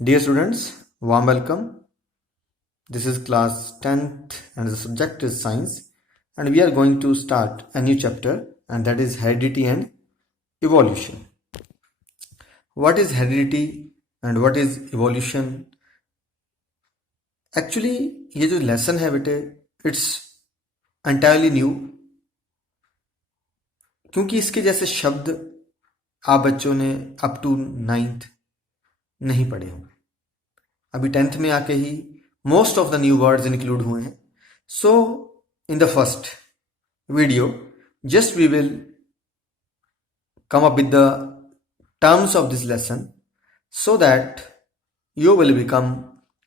Dear students, warm welcome. This is class 10th and the subject is science, and we are going to start a new chapter, and that is heredity and evolution. What is heredity and what is evolution? Actually ये जो lesson है बेटे, it's entirely new, क्योंकि इसके जैसे शब्द आप बच्चों ने अप टू 9th नहीं पढ़े होंगे. अभी 10th में आके ही most of the new words include हुए हैं. So in the first video just we will come up with the terms of this lesson so that you will become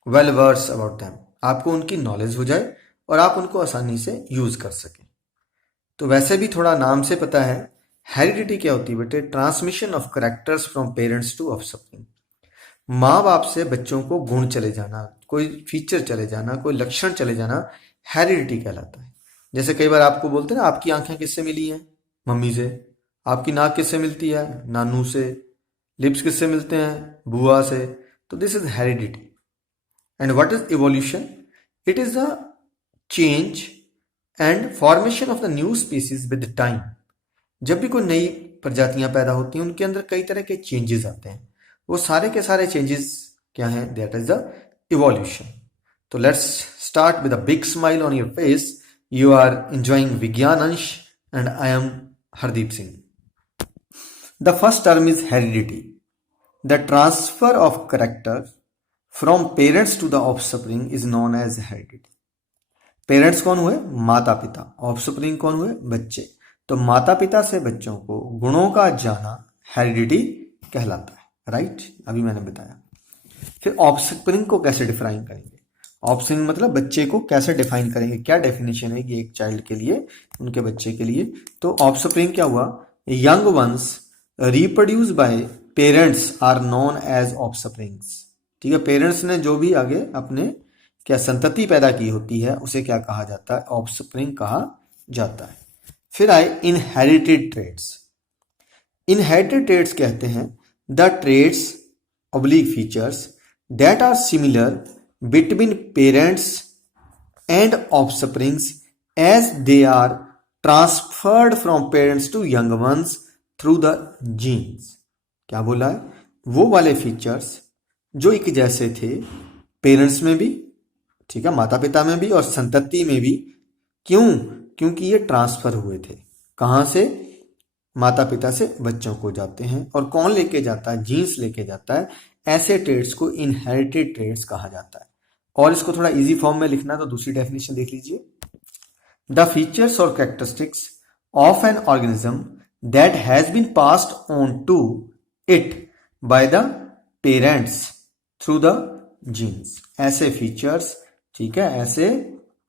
well versed about them. आपको उनकी knowledge हो जाए और आप उनको आसानी से यूज कर सकें. तो वैसे भी थोड़ा नाम से पता है हेरिडिटी क्या होती है बेटे. Transmission of characters from parents to offspring. माँ बाप से बच्चों को गुण चले जाना, कोई फीचर चले जाना, कोई लक्षण चले जाना, हेरिडिटी कहलाता है. जैसे कई बार आपको बोलते हैं ना, आपकी आंखें किससे मिली हैं? मम्मी से. आपकी नाक किससे मिलती है? नानू से. लिप्स किससे मिलते हैं? बुआ से. तो this is heredity. And what is evolution? It is the change and formation of the new species with time. जब भी कोई नई प्रजातियां पैदा होती हैं उनके अंदर कई तरह के चेंजेस आते हैं. वो सारे के सारे चेंजेस क्या हैं? That is the evolution. तो let's start with a big smile on your face. You are enjoying Vigyan Ansh and I am Hardeep Singh. The first term is heredity. The transfer of character from parents to the offspring is known as heredity. Parents कौन हुए? माता पिता. Offspring कौन हुए? बच्चे. तो माता पिता से बच्चों को गुणों का जाना हेरिडिटी कहलाता है. राइट, अभी मैंने बताया. फिर ऑफस्प्रिंग को कैसे डिफाइन करेंगे? ऑफस्प्रिंग मतलब बच्चे को कैसे डिफाइन करेंगे, क्या डेफिनेशन है ये एक चाइल्ड के लिए, उनके बच्चे के लिए. तो ऑफस्प्रिंग क्या हुआ? Young ones reproduce by parents are known as offsprings. ठीक है, पेरेंट्स ने जो भी आगे अपने क्या संतति पैदा की होती है उसे क्या कहा जाता है? ऑफस्प्रिंग कहा जाता है. फिर आए इनहेरिटेड ट्रेट्स. इनहेरिटेड ट्रेट्स कहते हैं the traits oblique features that are similar between parents and offsprings as they are transferred from parents to young ones through the genes. क्या बोला है? वो वाले फीचर्स जो एक जैसे थे पेरेंट्स में भी, ठीक है, माता पिता में भी और संतति में भी. क्यों? क्योंकि ये ट्रांसफर हुए थे. कहां से? माता पिता से बच्चों को जाते हैं. और कौन लेके जाता है? जीन्स लेके जाता है. ऐसे ट्रेड्स को इनहेरिटेड ट्रेड्स कहा जाता है. और इसको थोड़ा इजी फॉर्म में लिखना तो दूसरी डेफिनेशन देख लीजिए. द फीचर्स और characteristics of an organism that has been passed on to it by the parents through the genes. ऐसे फीचर्स, ठीक है, ऐसे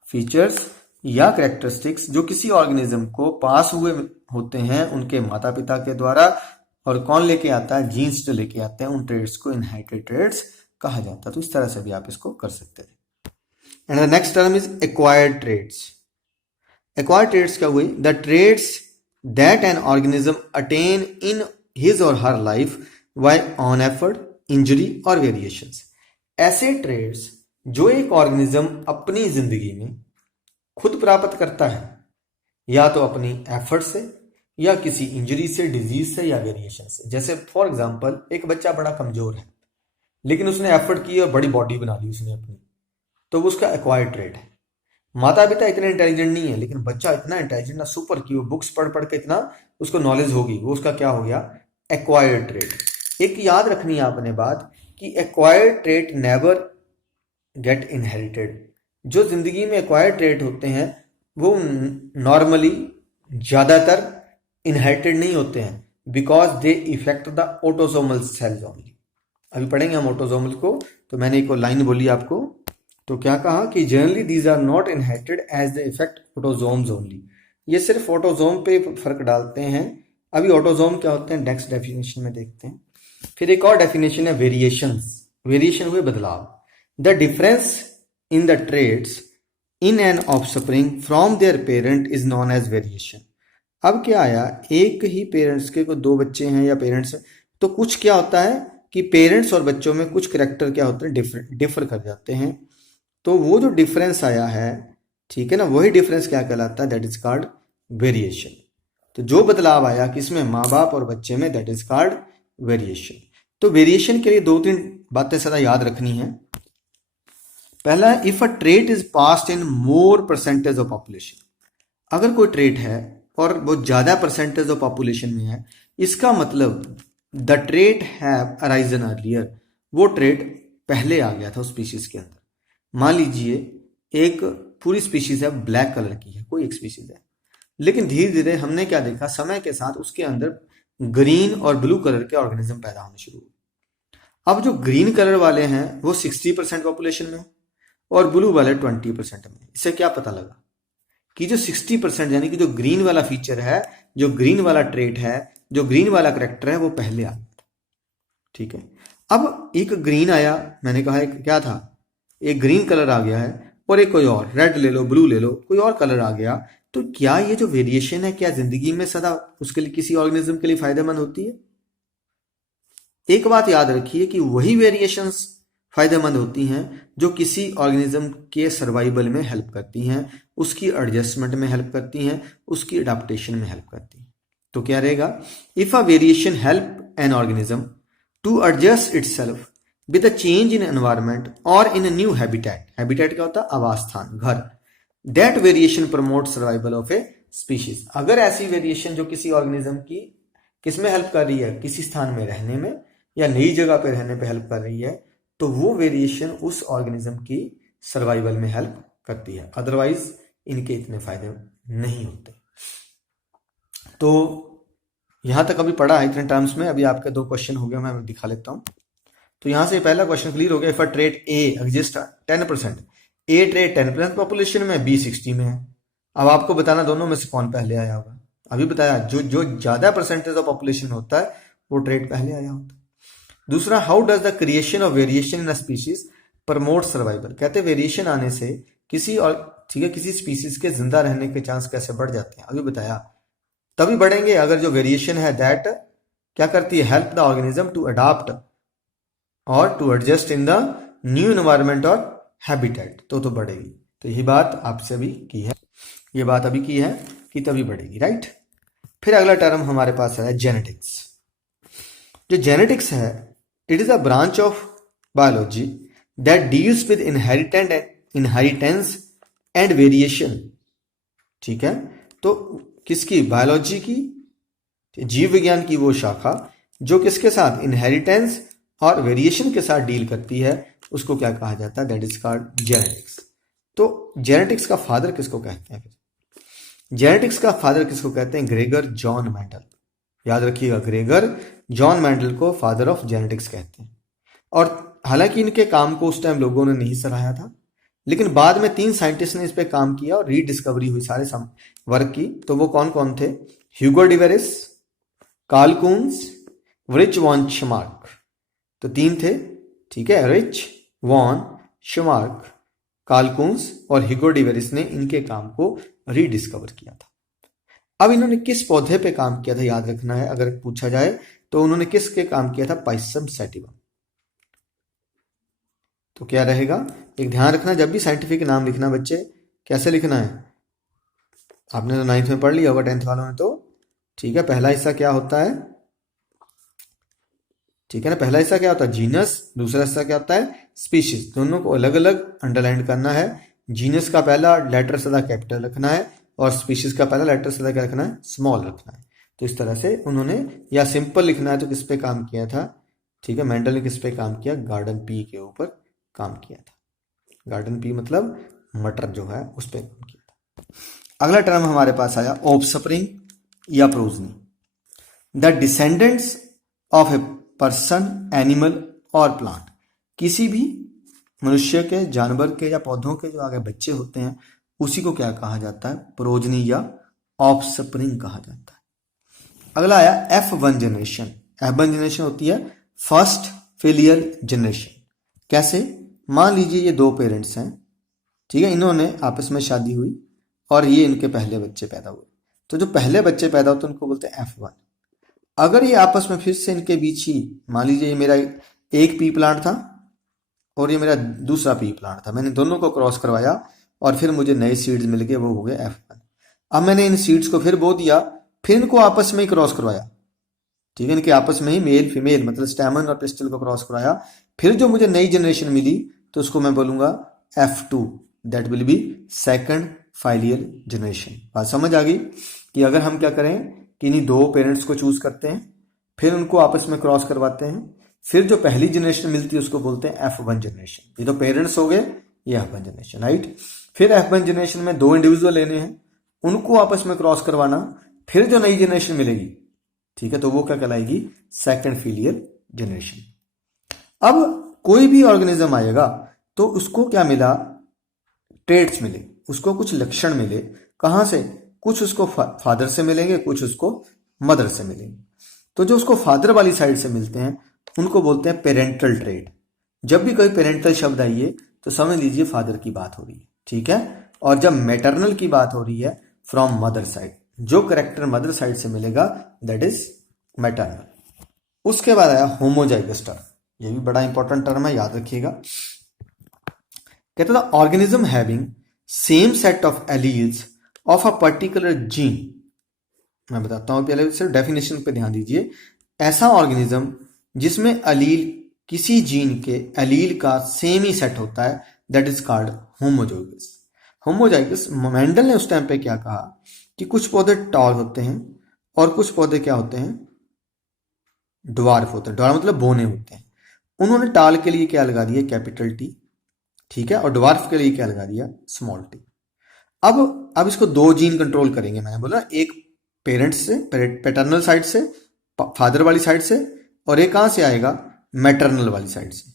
फीचर्स या कैरेक्टरिस्टिक्स जो किसी ऑर्गेनिज्म को पास हुए होते हैं उनके माता पिता के द्वारा, और कौन लेके आता है? जीन्स जो लेके आते हैं, उन ट्रेड्स को इनहेरिटेड ट्रेड्स कहा जाता है. तो इस तरह से भी आप इसको कर सकते हैं. And the next term is acquired traits. Acquired traits क्या हुए? The traits that an organism attain in his और her life by own effort, injury और वेरिएशंस. ऐसे ट्रेड्स जो एक ऑर्गेनिज्म अपनी जिंदगी में खुद प्राप्त करता है, या तो अपनी एफर्ट से या किसी इंजरी से, डिजीज से या वेरिएशन से. जैसे फॉर एग्जांपल एक बच्चा बड़ा कमजोर है लेकिन उसने एफर्ट की और बड़ी बॉडी बना ली उसने अपनी, तो वो उसका एक्वायर्ड ट्रेड है. माता पिता इतने इंटेलिजेंट नहीं है लेकिन बच्चा इतना इंटेलिजेंट ना, सुपर की वो बुक्स पढ़ पढ़ के इतना उसको नॉलेज होगी, वो उसका क्या हो गया? Acquired trade. एक याद रखनी है आपने बात कि acquired trade never get inherited. जो जिंदगी में एक्वायर्ड ट्रेड होते हैं वो नॉर्मली ज्यादातर इनहेरिटेड नहीं होते हैं, because they effect the autosomal sales only. अभी पढ़ेंगे हम ऑटोसोमल को. तो मैंने एक लाइन बोली आपको, तो क्या कहा कि generally these are not inherited as the effect autosomes only. ये सिर्फ ऑटोसोम पे फर्क डालते हैं. अभी ऑटोसोम क्या होते हैं नेक्स्ट डेफिनेशन में देखते हैं. फिर एक और डेफिनेशन है वेरिएशंस. वेरिएशन हुए बदलाव. The difference in the traits in an offspring from their parent is known as variation. अब क्या आया? एक ही पेरेंट्स के को दो बच्चे हैं या पेरेंट्स, तो कुछ क्या होता है? कि पेरेंट्स और बच्चों में कुछ करेक्टर क्या होते हैं, डिफर कर जाते हैं। तो वो जो डिफरेंस आया है, ठीक है ना, वही डिफरेंस क्या कहलाता है, दैट इज कॉल्ड वेरिएशन। तो जो बदलाव आया किसमें, माँ बाप और बच्चे में, दैट इज कॉल्ड वेरिएशन। तो वेरिएशन के लिए 2-3 बातें सदा याद रखनी है। पहला, if a trait is passed in more percentage of population, अगर कोई ट्रेट है और वो ज्यादा परसेंटेज ऑफ पॉपुलेशन में है, इसका मतलब the trait have arisen earlier, वो ट्रेट पहले आ गया था उस स्पीशीज के अंदर। मान लीजिए एक पूरी स्पीशीज है, ब्लैक कलर की है, कोई एक स्पीशीज है, लेकिन धीरे धीरे हमने क्या देखा, समय के साथ उसके अंदर ग्रीन और ब्लू कलर के ऑर्गेनिज्म पैदा होने शुरू हुए। अब जो ग्रीन कलर वाले हैं वो 60% पॉपुलेशन में और ब्लू वाले 20% में। इससे क्या पता लगा कि जो 60% यानी कि जो ग्रीन वाला फीचर है, जो ग्रीन वाला ट्रेट है, जो ग्रीन वाला करेक्टर है, वो पहले आ गया था। ठीक है, अब एक ग्रीन आया, मैंने कहा एक क्या था, एक ग्रीन कलर आ गया है, और एक कोई और, रेड ले लो, ब्लू ले लो, कोई और कलर आ गया। तो क्या ये जो वेरिएशन है, क्या जिंदगी में सदा उसके लिए किसी ऑर्गेनिज्म के लिए फायदेमंद होती है? एक बात याद रखिए कि वही वेरिएशंस फायदेमंद होती हैं जो किसी ऑर्गेनिज्म के सर्वाइवल में हेल्प करती हैं, उसकी एडजस्टमेंट में हेल्प करती हैं, उसकी अडेप्टेशन में हेल्प करती हैं। तो क्या रहेगा, if a variation help an organism to adjust itself with a change in environment और in a new habitat, habitat क्या होता है, आवास स्थान, घर, that variation promote survival of a species. अगर ऐसी वेरिएशन जो किसी ऑर्गेनिज्म की किसमें हेल्प कर रही है, किसी स्थान में रहने में या नई जगह पे रहने पे हेल्प कर रही है, तो वो वेरिएशन उस ऑर्गेनिज्म की सर्वाइवल में हेल्प करती है, अदरवाइज इनके इतने फायदे नहीं होते। तो यहां तक अभी पढ़ा है इतने टर्म्स में। अभी आपके 2 क्वेश्चन हो गए, मैं दिखा लेता हूं। तो यहां से पहला क्वेश्चन क्लियर हो गया, if a trait A exist 10%, A trait 10% population में, बी 60 में है। अब आपको बताना दोनों में से कौन पहले आया होगा। अभी बताया जो जो ज्यादा परसेंटेज ऑफ पॉपुलेशन होता है वो ट्रेट पहले आया होता है। दूसरा, how does the creation of variation in a species promote survival, कहते वेरिएशन आने से किसी और, ठीक है, किसी स्पीशीज के जिंदा रहने के चांस कैसे बढ़ जाते हैं। अभी बताया, तभी बढ़ेंगे अगर जो वेरिएशन है दैट क्या करती है, help the organism to adopt और to adjust in the new environment और हैबिटेट, तो बढ़ेगी। तो यही बात आपसे अभी की है, ये बात अभी की है कि तभी बढ़ेगी, राइट। फिर अगला टर्म हमारे पास है जेनेटिक्स। जो जेनेटिक्स है, it is a branch of biology that deals with inheritance and variation. ठीक है, तो किसकी, बायोलॉजी की, जीव विज्ञान की वो शाखा जो किसके साथ, इनहेरिटेंस और वेरिएशन के साथ डील करती है, उसको क्या कहा जाता है, दैट इज कॉल्ड जेनेटिक्स। तो जेनेटिक्स का फादर किसको कहते हैं, जेनेटिक्स का फादर किसको कहते हैं, ग्रेगर जॉन मेंडल। याद रखिएगा, ग्रेगर जॉन मेंडल को फादर ऑफ जेनेटिक्स कहते हैं। और हालांकि इनके काम को उस टाइम लोगों ने नहीं सराहा था, लेकिन बाद में 3 साइंटिस्ट ने इस पे काम किया और रीडिस्कवरी हुई सारे वर्क की। तो वो कौन कौन थे, ह्यूगो डिवेरिस, कार्ल कून्स, रिच वॉन शमार्क। तो 3 थे, ठीक है, रिच वॉन शमार्क, कार्ल कून्स और ह्यूगो डिवेरिस ने इनके काम को रीडिस्कवर किया था। अब इन्होंने किस पौधे पे काम किया था, याद रखना है, अगर पूछा जाए तो उन्होंने किसके काम किया था, पाइसम सैटिवम। तो क्या रहेगा, एक ध्यान रखना, जब भी साइंटिफिक नाम लिखना बच्चे, कैसे लिखना है, आपने तो 9th में पढ़ लिया होगा, 10th वालों ने तो, ठीक है। पहला हिस्सा क्या होता है, ठीक है ना, पहला हिस्सा क्या होता है, जीनस, दूसरा हिस्सा क्या होता है, स्पीशीज। दोनों को अलग अलग अंडरलाइन करना है। जीनस का पहला लेटर सदा कैपिटल रखना है और स्पीशीज का पहला लेटर सदा क्या रखना है, स्मॉल रखना है। तो इस तरह से उन्होंने, या सिंपल लिखना है तो किस पे काम किया था, ठीक है, मेंडल ने किस पे काम किया, गार्डन पी के ऊपर काम किया था। गार्डन पी मतलब मटर जो है उस पर काम किया था। अगला टर्म हमारे पास आया ऑफस्प्रिंग या progeny. The descendants of a person, animal और प्लांट, किसी भी मनुष्य के, जानवर के या पौधों के जो आगे बच्चे होते हैं उसी को क्या कहा जाता है, प्रोजनी या ऑफस्प्रिंग कहा जाता है। अगला आया F1 जनरेशन। F1 जनरेशन होती है फर्स्ट फिलियल जनरेशन। कैसे, मान लीजिए ये 2 पेरेंट्स हैं, ठीक है, इन्होंने आपस में शादी हुई और ये इनके पहले बच्चे पैदा हुए। तो जो पहले बच्चे पैदा होते हैं उनको बोलते हैं F1। अगर ये आपस में फिर से इनके बीच ही, मान लीजिए ये मेरा एक पी प्लांट था और ये मेरा दूसरा पी प्लांट था, मैंने दोनों को क्रॉस करवाया और फिर मुझे नए सीड्स मिल गए, वो हो गए F1। अब मैंने इन सीड्स को फिर बो दिया, फिर इनको आपस में ही क्रॉस करवाया, ठीक है, इनके आपस में ही मेल फीमेल मतलब स्टैमन और पिस्टल को क्रॉस कराया, फिर जो मुझे नई जनरेशन मिली तो उसको मैं बोलूंगा F2, that will be second filial generation. बात समझ आ गई कि अगर हम क्या करें कि इन्हीं दो पेरेंट्स को चूज करते हैं, फिर उनको आपस में क्रॉस करवाते हैं, फिर जो पहली जनरेशन मिलती है उसको बोलते हैं F1 जनरेशन। ये तो पेरेंट्स हो गए, ये F1 जनरेशन, राइट। फिर F1 जनरेशन में दो इंडिविजुअल लेने हैं, उनको आपस में क्रॉस करवाना, फिर जो नई जनरेशन मिलेगी, ठीक है, तो वो क्या कहलाएगी, सेकंड फिलियल जनरेशन। अब कोई भी ऑर्गेनिज्म आएगा तो उसको क्या मिला, ट्रेड्स मिले, उसको कुछ लक्षण मिले, कहां से, कुछ उसको फादर से मिलेंगे, कुछ उसको मदर से मिलेंगे। तो जो उसको फादर वाली साइड से मिलते हैं उनको बोलते हैं पेरेंटल ट्रेड। जब भी कोई पेरेंटल शब्द आइए तो समझ लीजिए फादर की बात हो रही है, ठीक है। और जब मैटरनल की बात हो रही है, फ्रॉम मदर साइड, जो करेक्टर मदर साइड से मिलेगा दैट इज मैटरनल। उसके बाद आया होमोजाइगस टर्म, ये भी बड़ा इंपॉर्टेंट टर्म है, याद रखिएगा। कहता था organism having same set of alleles of a particular gene. मैं बताता हूं, पहले सिर्फ डेफिनेशन पे ध्यान दीजिए। ऐसा ऑर्गेनिज्म जिसमें अलील, किसी जीन के एलील का सेम ही सेट होता है, that is called homozygous. Homozygous, Mendel ने उस टाइम पे क्या कहा कि कुछ पौधे टॉल होते हैं और कुछ पौधे क्या होते हैं, ड्वार्फ होते हैं। ड्वार्फ मतलब बोने होते हैं। उन्होंने टाल के लिए क्या लगा दिया, कैपिटल टी, ठीक है, और ड्वार्फ के लिए क्या लगा दिया, स्मॉल टी। अब इसको दो जीन कंट्रोल करेंगे, मैंने बोला एक पेरेंट्स से, पैटर्नल साइड से, फादर वाली साइड से, और एक कहां से आएगा, मैटरनल वाली साइड से।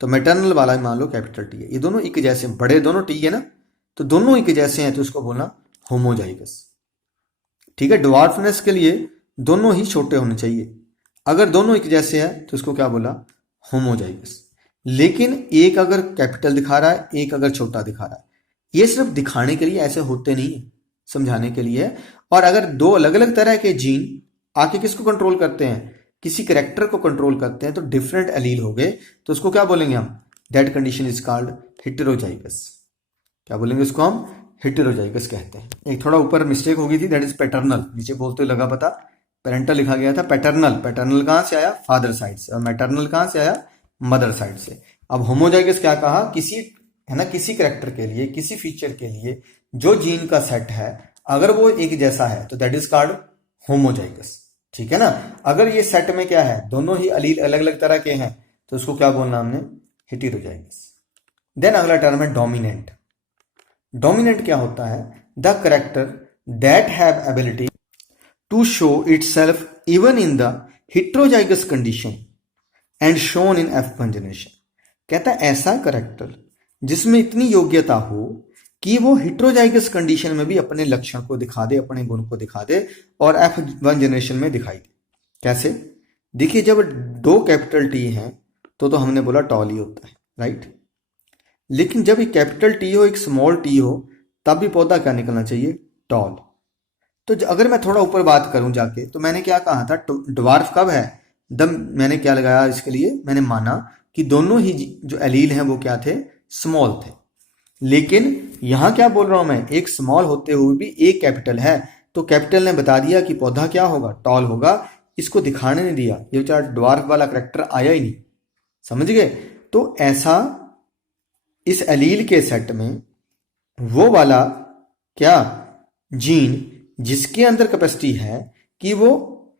तो मैटरनल वाला मान लो कैपिटल टी है, ये दोनों एक जैसे, बड़े दोनों टी है ना, तो दोनों एक जैसे हैं, तो उसको बोलना होमोजाइगस, ठीक है। ड्वार्फनेस के लिए दोनों ही छोटे होने चाहिए, अगर दोनों एक जैसे हैं तो उसको क्या बोला, होमोजाइगस। लेकिन एक अगर कैपिटल दिखा रहा है, एक अगर छोटा दिखा रहा है, ये सिर्फ दिखाने के लिए, ऐसे होते नहीं है, समझाने के लिए है। और अगर दो अलग अलग तरह के जीन आके किसको कंट्रोल करते हैं, किसी कैरेक्टर को कंट्रोल करते हैं, तो डिफरेंट एलील हो गए, तो उसको क्या बोलेंगे हम, that condition is called heterozygous. क्या बोलेंगे उसको हम, हेटेरोजाइगस कहते हैं। एक थोड़ा ऊपर मिस्टेक हो गई थी, दैट इज पैटर्नल, नीचे बोलते लगा पता, पेरेंटल लिखा गया था, पैटर्नल। पैटर्नल कहां से आया, फादर साइड से, और मैटरनल कहां से आया, मदर साइड से। अब होमोजाइगस क्या कहा, किसी, है ना, किसी कैरेक्टर के लिए, किसी फीचर के लिए जो जीन का सेट है अगर वो एक जैसा है तो दैट इज कॉल्ड होमोजाइगस, ठीक है ना। अगर ये सेट में क्या है, दोनों ही अलील अलग अलग तरह के हैं, तो उसको क्या बोलना हमने, हेटेरोजाइगस। देन अगला टर्म है डोमिनेंट। डोमिनेंट क्या होता है, the character that have ability to show itself even in the heterozygous condition and shown in F1 generation. कहता है ऐसा कैरेक्टर जिसमें इतनी योग्यता हो कि वो हेटेरोजाइगस कंडीशन में भी अपने लक्षण को दिखा दे, अपने गुण को दिखा दे, और F1 जनरेशन में दिखाई दे। कैसे, देखिए जब दो कैपिटल टी हैं तो हमने बोला टॉल ही होता है, राइट। लेकिन जब एक कैपिटल टी हो, एक स्मॉल टी हो, तब भी पौधा क्या निकलना चाहिए, टॉल। तो अगर मैं थोड़ा ऊपर बात करूं जाके, तो मैंने क्या कहा था, ड्वार्फ कब है, मैंने क्या लगाया इसके लिए, मैंने माना कि दोनों ही जो एलील हैं वो क्या थे, स्मॉल थे। लेकिन यहां क्या बोल रहा हूं मैं, एक स्मॉल होते हुए भी एक कैपिटल है, तो कैपिटल ने बता दिया कि पौधा क्या होगा, टॉल होगा, इसको दिखाने नहीं दिया, ये बेचारा ड्वार्फ वाला कैरेक्टर आया ही नहीं, समझ गए। तो ऐसा इस एलील के सेट में वो वाला क्या जीन जिसके अंदर कैपेसिटी है कि वो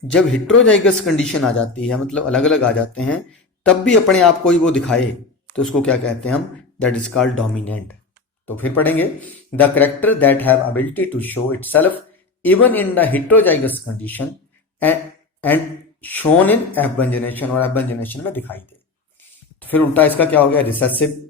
जब हेटेरोजाइगस कंडीशन आ जाती है, मतलब अलग अलग आ जाते हैं, तब भी अपने आप को ही वो दिखाए, तो उसको क्या कहते हैं हम, दैट इज कॉल्ड डोमिनेंट। तो फिर पढ़ेंगे, the character that have ability to show itself even in the heterozygous condition and shown in F1 generation, और F1 जनरेशन में दिखाई दे। तो फिर उल्टा इसका क्या हो गया, रिसेसिव।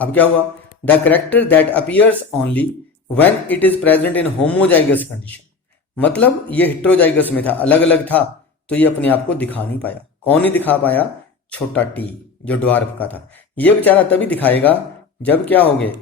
अब क्या हुआ, the character that appears only when it is present in homozygous condition. मतलब ये हेटेरोजाइगस में था, अलग अलग था, तो ये अपने आप को दिखा नहीं पाया। कौन नहीं दिखा पाया, छोटा टी जो ड्वार्फ का था। ये बेचारा तभी दिखाएगा जब क्या होंगे,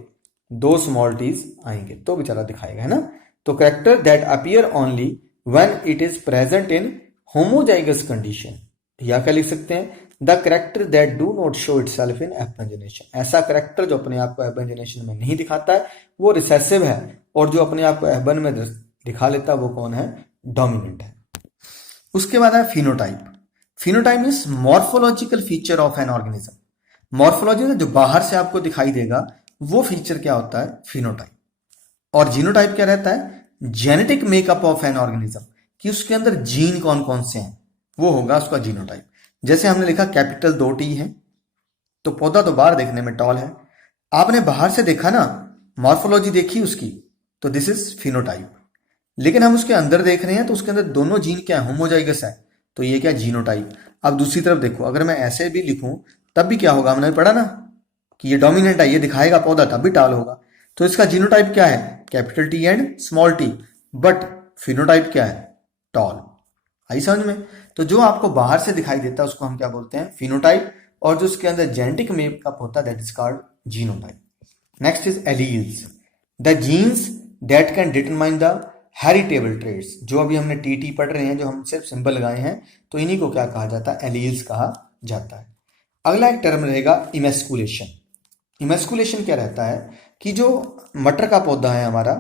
दो स्मॉल टीज आएंगे, तो बेचारा दिखाएगा, है ना। तो character that appear only when it is present in homozygous condition, या क्या लिख सकते हैं, the character that do not show itself in upon, ऐसा करेक्टर जो अपने आप को एपन में नहीं दिखाता है वो रिसेसिव है, और जो अपने आप को एबन में दिखा लेता है वो कौन है, डोमिनेंट है। उसके बाद है phenotype. Phenotype means morphological feature of an organism. Morphology में जो बाहर से आपको दिखाई देगा वो फीचर क्या होता है, फिनोटाइप। और जीनोटाइप क्या रहता है, genetic makeup of an organism, कि उसके अंदर जीन कौन कौन से हैं, वो होगा उसका जीनोटाइप। जैसे हमने लिखा कैपिटल 2T है, तो पौधा तो बाहर देखने में टॉल है, आपने बाहर से देखा ना, मॉर्फोलॉजी देखी उसकी, तो दिस इज फिनोटाइप। लेकिन हम उसके अंदर देख रहे हैं तो उसके अंदर दोनों जीन क्या है, होमोजाइगस है, तो ये क्या, जीनोटाइप। अब दूसरी तरफ देखो, अगर मैं ऐसे भी लिखूं तब भी क्या होगा, हमने पढ़ा ना कि ये डोमिनेंट है, ये दिखाएगा पौधा, तब भी टॉल होगा। तो इसका जीनोटाइप क्या है, capital T and small t, but phenotype क्या है, टॉल। आई समझ में। तो जो आपको बाहर से दिखाई देता है उसको हम क्या बोलते हैं, फिनोटाइप, और जो उसके अंदर जेनेटिक मेकअप होता है that is called genotype. Next is alleles, the genes that can determine the heritable traits. जो अभी हमने TT पढ़ रहे हैं, जो हम सिर्फ सिंबल लगाए हैं, तो इन्हीं को क्या कहा जाता है, एलील्स कहा जाता है। अगला एक टर्म रहेगा इमेस्कुलेशन। इमेस्कुलेशन क्या रहता है कि जो मटर का पौधा है हमारा,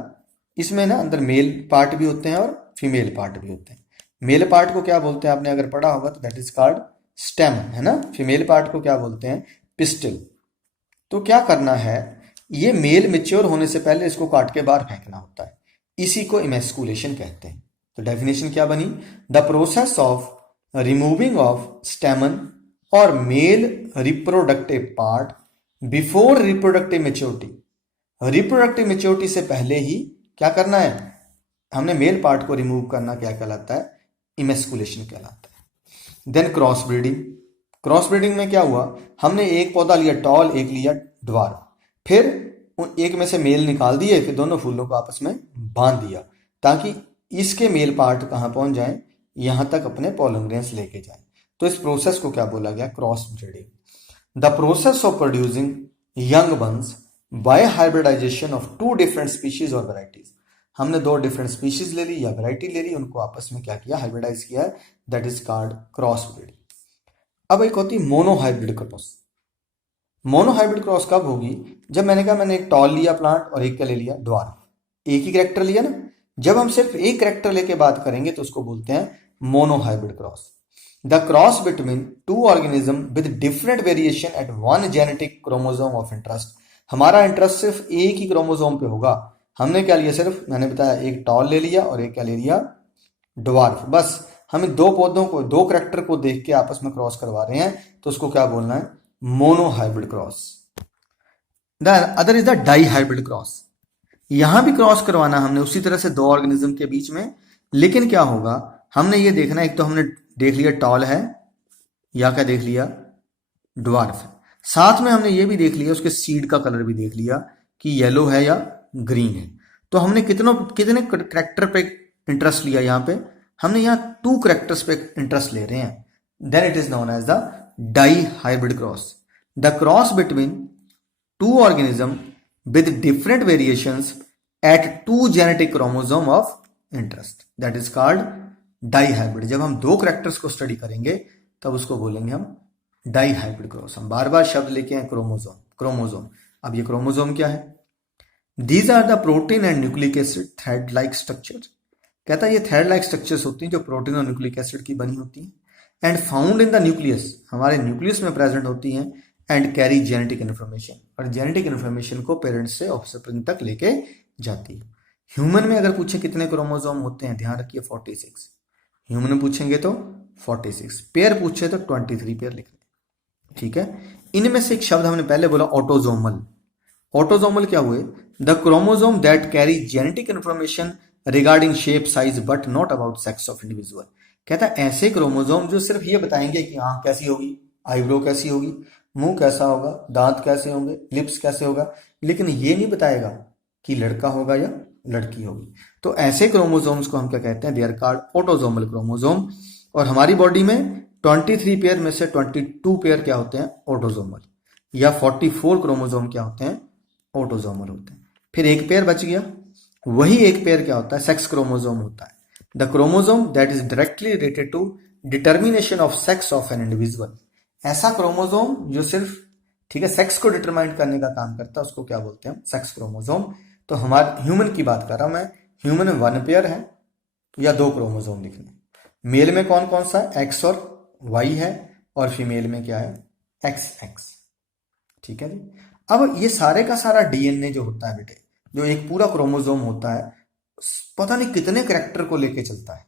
इसमें ना अंदर मेल पार्ट भी होते हैं और फीमेल पार्ट भी होते हैं। मेल पार्ट को क्या बोलते हैं, आपने अगर पढ़ा होगा तो दैट इज कॉल्ड स्टेम, है ना। फीमेल पार्ट को क्या बोलते हैं, पिस्टिल। तो क्या करना है, ये मेल मेच्योर होने से पहले इसको काट के बाहर फेंकना होता है, इसी को इमेस्कुलेशन कहते हैं। तो डेफिनेशन क्या बनी, the process of removing of stamen और male reproductive part before reproductive maturity. Reproductive maturity से पहले ही क्या करना है, हमने मेल पार्ट को रिमूव करना, क्या कहलाता है, इमेस्कुलेशन कहलाता है। Then cross breeding. Cross breeding में क्या हुआ, हमने एक पौधा लिया टॉल, एक लिया ड्वार्फ, फिर एक में से मेल निकाल दिए, फिर दोनों फूलों को आपस में बांध दिया ताकि इसके मेल पार्ट कहाँ पहुंच जाए, यहां तक अपने पॉलन ग्रेन्स लेके जाए। तो इस प्रोसेस को क्या बोला गया, cross breeding. The process of producing young ones by hybridization of two different species और वेराइटीज। हमने दो डिफरेंट स्पीशीज ले ली या वैरायटी ले ली, उनको आपस में क्या किया, हाइब्रिडाइज किया, that is called cross breeding. अब एक होती है मोनोहाइब्रिड क्रॉस। मोनोहाइब्रिड क्रॉस कब होगी, जब मैंने कहा मैंने एक टॉल लिया प्लांट और एक क्या ले लिया, ड्वार्फ, एक ही कैरेक्टर लिया ना। जब हम सिर्फ एक कैरेक्टर लेके बात करेंगे तो उसको बोलते हैं monohybrid cross. The cross between two organism with different variation at one genetic chromosome of interest. हमारा इंटरेस्ट सिर्फ एक ही क्रोमोसोम पे होगा। हमने क्या लिया, सिर्फ मैंने बताया एक टॉल ले लिया और एक क्या ले लिया, ड्वार्फ। बस हमें दो पौधों को, दो कैरेक्टर को देख के आपस में क्रॉस करवा रहे हैं, तो उसको क्या बोलना है, monohybrid cross. The other is the dihybrid cross. यहां भी क्रॉस करवाना हमने उसी तरह से दो ऑर्गेनिज्म के बीच में, लेकिन क्या होगा, हमने ये देखना, एक तो हमने देख लिया टॉल है या क्या देख लिया, ड्वार्फ। साथ में हमने ये भी देख लिया उसके सीड का कलर भी देख लिया कि येलो है या ग्रीन है। तो हमने कितने करेक्टर पे इंटरेस्ट लिया, यहाँ पे हमने यहाँ टू करेक्टर्स पे इंटरेस्ट ले रहे हैं, then it is known as the dihybrid cross. The cross between two organism with different variations at two genetic chromosome of interest, that is called dihybrid. जब हम दो characters को study करेंगे तब उसको बोलेंगे हम डाई हाइब्रिड क्रॉस। हम बार बार शब्द लेके हैं क्रोमोसोम क्रोमोसोम। अब ये क्रोमोसोम क्या है, these are the protein and nucleic acid thread like structure. कहता है ये थ्रेड लाइक स्ट्रक्चर्स होती हैं जो प्रोटीन और न्यूक्लिक एसिड की बनी होती हैं, and found in the nucleus, हमारे न्यूक्लियस में प्रेजेंट होती हैं, एंड कैरी जेनेटिक इन्फॉर्मेशन, और जेनेटिक इन्फॉर्मेशन को पेरेंट्स से ऑफस्प्रिंग तक लेके जाती है। ह्यूमन में अगर पूछे कितने क्रोमोसोम होते हैं, ध्यान रखिए 46। ह्यूमन में पूछेंगे तो 46, पेयर पूछे तो 23 पेयर लिख लें, ठीक है। इनमें से एक शब्द हमने पहले बोला ऑटोजोमल। ऑटोजोमल क्या हुए, the chromosome that carry genetic information regarding shape size but not about sex of individual. कहता है ऐसे क्रोमोसोम जो सिर्फ ये बताएंगे कि आंख कैसी होगी, आईब्रो कैसी होगी, मुंह कैसा होगा, दांत कैसे होंगे, लिप्स कैसे होगा, लेकिन ये नहीं बताएगा कि लड़का होगा या लड़की होगी। तो ऐसे क्रोमोसोम्स को हम क्या कहते हैं, they are called autosomal chromosome. और हमारी बॉडी में 23 पेयर में से 22 पेयर क्या होते हैं, ऑटोजोमल, या 44 क्रोमोसोम क्या होते हैं, ऑटोजोमल होते हैं। फिर एक पेयर बच गया, वही एक पेयर क्या होता है, सेक्स क्रोमोसोम होता है। The chromosome that is directly related to determination of sex of an individual. ऐसा क्रोमोसोम जो सिर्फ, ठीक है, सेक्स को डिटरमाइन करने का काम करता है, उसको क्या बोलते हैं हम? Sex chromosome. तो हमारे ह्यूमन की बात कर रहा हूं मैं। ह्यूमन में 1 पेयर है या 2 क्रोमोसोम लिखने। मेल में कौन कौन सा है? एक्स और वाई है, और फीमेल में क्या है? X x. ठीक है जी। अब ये सारे का सारा डीएनए जो होता है बेटे, जो एक पूरा क्रोमोसोम होता है, पता नहीं कितने कैरेक्टर को लेके चलता है,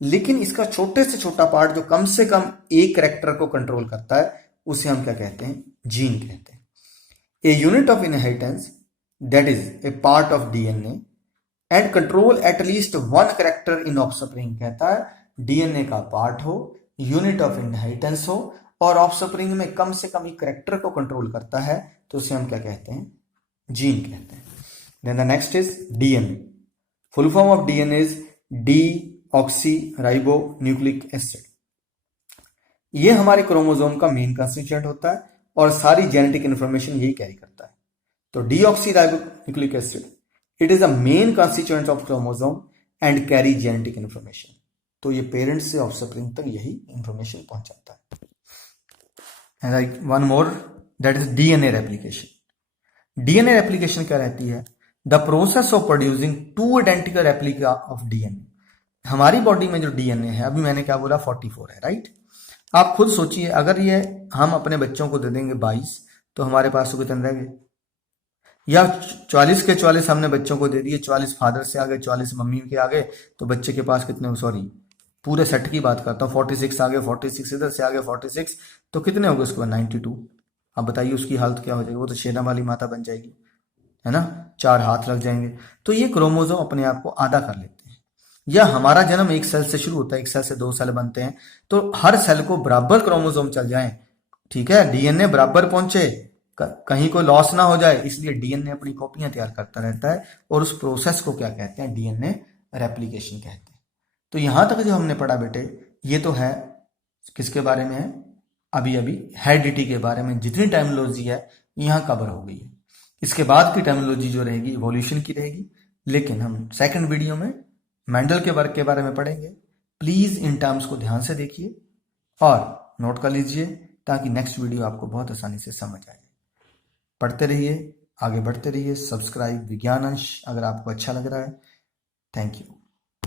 लेकिन इसका छोटे से छोटा पार्ट जो कम से कम एक कैरेक्टर को कंट्रोल करता है, उसे हम क्या कहते हैं? जीन कहते हैं। A unit of inheritance that is a part of DNA and control at least 1 character in offspring. कहता है डीएनए का पार्ट हो, यूनिट ऑफ इनहेरिटेंस हो, और ऑफस्प्रिंग में कम से कम एक कैरेक्टर को कंट्रोल करता है, तो उसे हम क्या कहते हैं? जीन कहते हैं। Then the next is DNA. Full form of DNA is deoxyribonucleic acid. ये हमारे क्रोमोसोम का मेन कंस्टिट्यूएंट होता है और सारी जेनेटिक इंफॉर्मेशन यही कैरी करता है। तो deoxy ribo nucleic acid, it is the main constituent of chromosome and carry genetic information. तो ये पेरेंट्स से ऑफस्प्रिंग तक यही इंफॉर्मेशन पहुंचाता है। Right, one more, that is DNA replication. DNA replication क्या रहती है? The process of producing 2 identical replica of DNA. हमारी बॉडी में जो डीएनए है, अभी मैंने क्या बोला, 44 है, राइट। आप खुद सोचिए, अगर ये हम अपने बच्चों को दे देंगे 22, तो हमारे पास तो कितने रह गए? या 44 के 44 हमने बच्चों को दे दिए, 44 फादर से आ गए, 44 मम्मी के आ गए, तो बच्चे के पास कितने? सॉरी, पूरे सेट की बात करता हूँ, 46 आ गए, 46 इधर से आ गए, 46, तो कितने हो गए उसके बाद? 92। अब बताइए उसकी हालत क्या हो जाएगी? वो तो शेना वाली माता बन जाएगी, है ना, 4 हाथ लग जाएंगे। तो ये क्रोमोसोम अपने आप को आधा कर लेते हैं। या हमारा जन्म एक सेल से शुरू होता है, एक सेल से 2 सेल बनते हैं, तो हर सेल को बराबर क्रोमोसोम चल जाए, ठीक है, डीएनए बराबर पहुंचे, कहीं कोई लॉस ना हो जाए, इसलिए डीएनए अपनी कॉपियां तैयार करता रहता है, और उस प्रोसेस को क्या कहते हैं? डीएनए रेप्लिकेशन कहते हैं। तो यहां तक जो हमने पढ़ा बेटे, ये तो है किसके बारे में है? अभी अभी हेरिडिटी के बारे में जितनी टर्मिनोलॉजी है यहां कवर हो गई है। इसके बाद की टर्मिनोलॉजी जो रहेगी इवोल्यूशन की रहेगी, लेकिन हम सेकंड वीडियो में मेंडल के वर्क के बारे में पढ़ेंगे। प्लीज इन टर्म्स को ध्यान से देखिए और नोट कर लीजिए, ताकि नेक्स्ट वीडियो आपको बहुत आसानी से समझ आए। पढ़ते रहिए, आगे बढ़ते रहिए। सब्सक्राइब विज्ञान अंश अगर आपको अच्छा लग रहा है। Thank you.